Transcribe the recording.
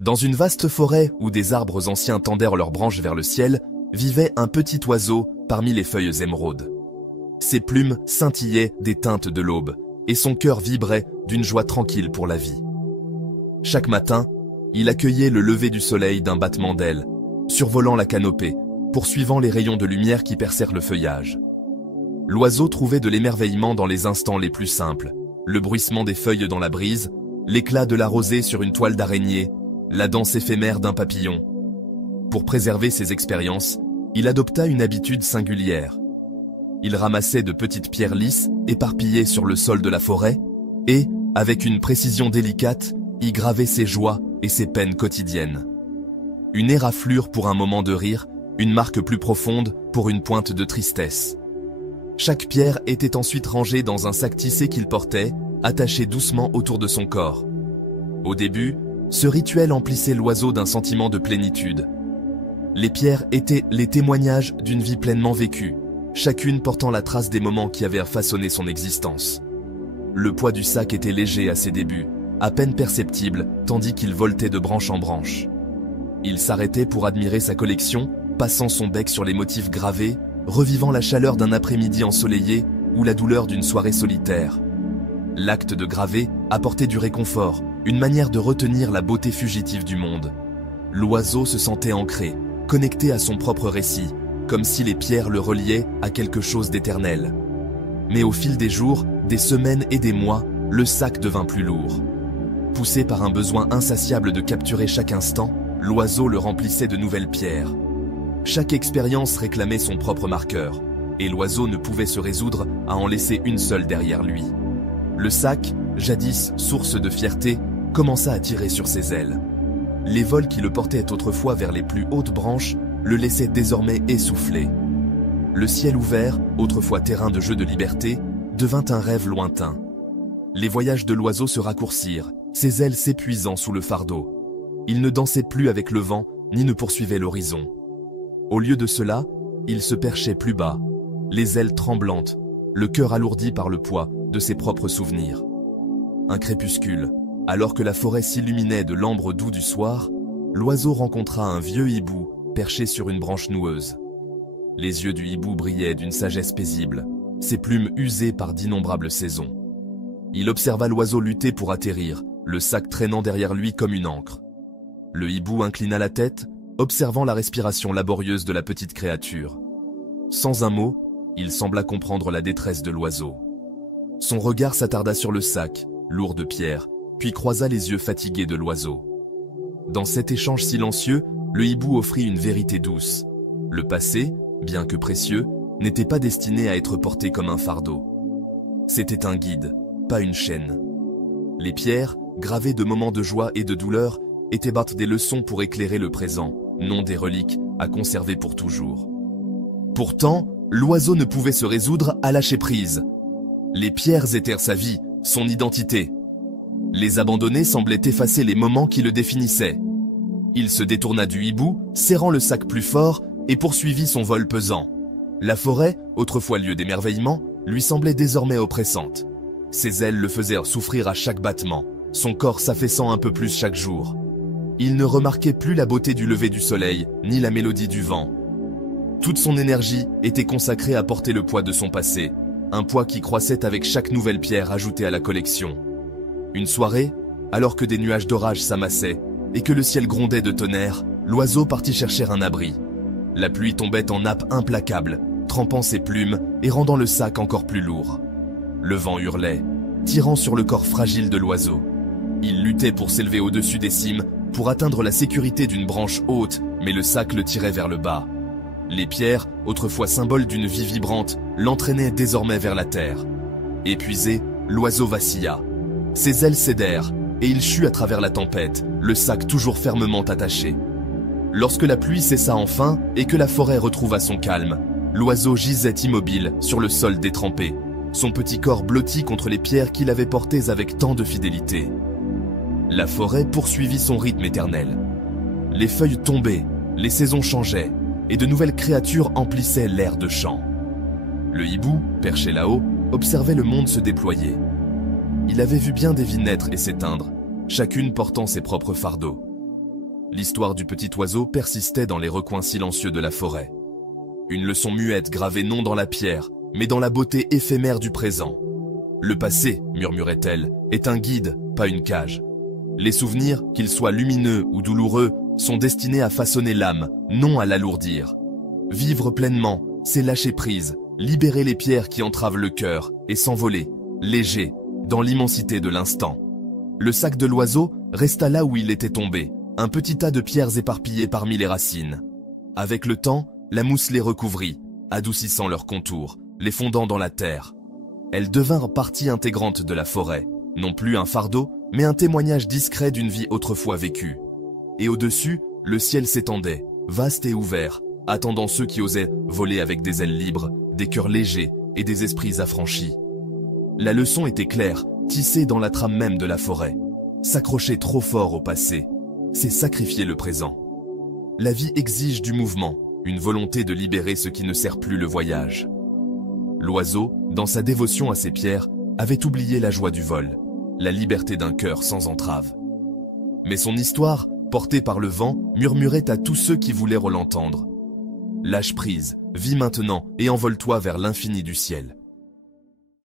Dans une vaste forêt où des arbres anciens tendèrent leurs branches vers le ciel, vivait un petit oiseau parmi les feuilles émeraudes. Ses plumes scintillaient des teintes de l'aube, et son cœur vibrait d'une joie tranquille pour la vie. Chaque matin, il accueillait le lever du soleil d'un battement d'ailes, survolant la canopée, poursuivant les rayons de lumière qui percèrent le feuillage. L'oiseau trouvait de l'émerveillement dans les instants les plus simples, le bruissement des feuilles dans la brise, l'éclat de la rosée sur une toile d'araignée, la danse éphémère d'un papillon. Pour préserver ses expériences, il adopta une habitude singulière. Il ramassait de petites pierres lisses, éparpillées sur le sol de la forêt, et, avec une précision délicate, y gravait ses joies et ses peines quotidiennes. Une éraflure pour un moment de rire, une marque plus profonde pour une pointe de tristesse. Chaque pierre était ensuite rangée dans un sac tissé qu'il portait, attaché doucement autour de son corps. Au début, ce rituel emplissait l'oiseau d'un sentiment de plénitude. Les pierres étaient les témoignages d'une vie pleinement vécue, chacune portant la trace des moments qui avaient façonné son existence. Le poids du sac était léger à ses débuts, à peine perceptible, tandis qu'il voltait de branche en branche. Il s'arrêtait pour admirer sa collection, passant son bec sur les motifs gravés, revivant la chaleur d'un après-midi ensoleillé ou la douleur d'une soirée solitaire. L'acte de graver apportait du réconfort, une manière de retenir la beauté fugitive du monde. L'oiseau se sentait ancré, connecté à son propre récit, comme si les pierres le reliaient à quelque chose d'éternel. Mais au fil des jours, des semaines et des mois, le sac devint plus lourd. Poussé par un besoin insatiable de capturer chaque instant, l'oiseau le remplissait de nouvelles pierres. Chaque expérience réclamait son propre marqueur, et l'oiseau ne pouvait se résoudre à en laisser une seule derrière lui. Le sac, jadis source de fierté, commença à tirer sur ses ailes. Les vols qui le portaient autrefois vers les plus hautes branches le laissaient désormais essoufflé. Le ciel ouvert, autrefois terrain de jeu de liberté, devint un rêve lointain. Les voyages de l'oiseau se raccourcirent, ses ailes s'épuisant sous le fardeau. Il ne dansait plus avec le vent, ni ne poursuivait l'horizon. Au lieu de cela, il se perchait plus bas, les ailes tremblantes, le cœur alourdi par le poids de ses propres souvenirs. Un crépuscule, alors que la forêt s'illuminait de l'ambre doux du soir, l'oiseau rencontra un vieux hibou perché sur une branche noueuse. Les yeux du hibou brillaient d'une sagesse paisible, ses plumes usées par d'innombrables saisons. Il observa l'oiseau lutter pour atterrir, le sac traînant derrière lui comme une ancre. Le hibou inclina la tête, observant la respiration laborieuse de la petite créature. Sans un mot, il sembla comprendre la détresse de l'oiseau. Son regard s'attarda sur le sac, lourd de pierres, puis croisa les yeux fatigués de l'oiseau. Dans cet échange silencieux, le hibou offrit une vérité douce. Le passé, bien que précieux, n'était pas destiné à être porté comme un fardeau. C'était un guide, pas une chaîne. Les pierres, gravées de moments de joie et de douleur, étaient des leçons pour éclairer le présent, non des reliques à conserver pour toujours. Pourtant, l'oiseau ne pouvait se résoudre à lâcher prise. Les pierres étaient sa vie, son identité. Les abandonner semblait effacer les moments qui le définissaient. Il se détourna du hibou, serrant le sac plus fort, et poursuivit son vol pesant. La forêt, autrefois lieu d'émerveillement, lui semblait désormais oppressante. Ses ailes le faisaient souffrir à chaque battement, son corps s'affaissant un peu plus chaque jour. Il ne remarquait plus la beauté du lever du soleil, ni la mélodie du vent. Toute son énergie était consacrée à porter le poids de son passé, un poids qui croissait avec chaque nouvelle pierre ajoutée à la collection. Une soirée, alors que des nuages d'orage s'amassaient et que le ciel grondait de tonnerre, l'oiseau partit chercher un abri. La pluie tombait en nappes implacables, trempant ses plumes et rendant le sac encore plus lourd. Le vent hurlait, tirant sur le corps fragile de l'oiseau. Il luttait pour s'élever au-dessus des cimes, pour atteindre la sécurité d'une branche haute, mais le sac le tirait vers le bas. Les pierres, autrefois symboles d'une vie vibrante, l'entraînaient désormais vers la terre. Épuisé, l'oiseau vacilla. Ses ailes cédèrent, et il chut à travers la tempête, le sac toujours fermement attaché. Lorsque la pluie cessa enfin, et que la forêt retrouva son calme, l'oiseau gisait immobile sur le sol détrempé, son petit corps blotti contre les pierres qu'il avait portées avec tant de fidélité. La forêt poursuivit son rythme éternel. Les feuilles tombaient, les saisons changeaient, et de nouvelles créatures emplissaient l'air de chant. Le hibou, perché là-haut, observait le monde se déployer. Il avait vu bien des vies naître et s'éteindre, chacune portant ses propres fardeaux. l'histoire du petit oiseau persistait dans les recoins silencieux de la forêt. Une leçon muette gravée non dans la pierre, mais dans la beauté éphémère du présent. Le passé, murmurait-elle, est un guide, pas une cage. Les souvenirs, qu'ils soient lumineux ou douloureux, sont destinés à façonner l'âme, non à l'alourdir. Vivre pleinement, c'est lâcher prise, libérer les pierres qui entravent le cœur et s'envoler, léger, dans l'immensité de l'instant. Le sac de l'oiseau resta là où il était tombé, un petit tas de pierres éparpillées parmi les racines. Avec le temps, la mousse les recouvrit, adoucissant leurs contours, les fondant dans la terre. Elles devinrent partie intégrante de la forêt, non plus un fardeau, mais un témoignage discret d'une vie autrefois vécue. Et au-dessus, le ciel s'étendait, vaste et ouvert, attendant ceux qui osaient voler avec des ailes libres, des cœurs légers et des esprits affranchis. La leçon était claire, tissée dans la trame même de la forêt. S'accrocher trop fort au passé, c'est sacrifier le présent. La vie exige du mouvement, une volonté de libérer ce qui ne sert plus le voyage. L'oiseau, dans sa dévotion à ses pierres, avait oublié la joie du vol, la liberté d'un cœur sans entrave. Mais son histoire, portée par le vent, murmurait à tous ceux qui voulaient l'entendre. Lâche prise, vis maintenant et envole-toi vers l'infini du ciel.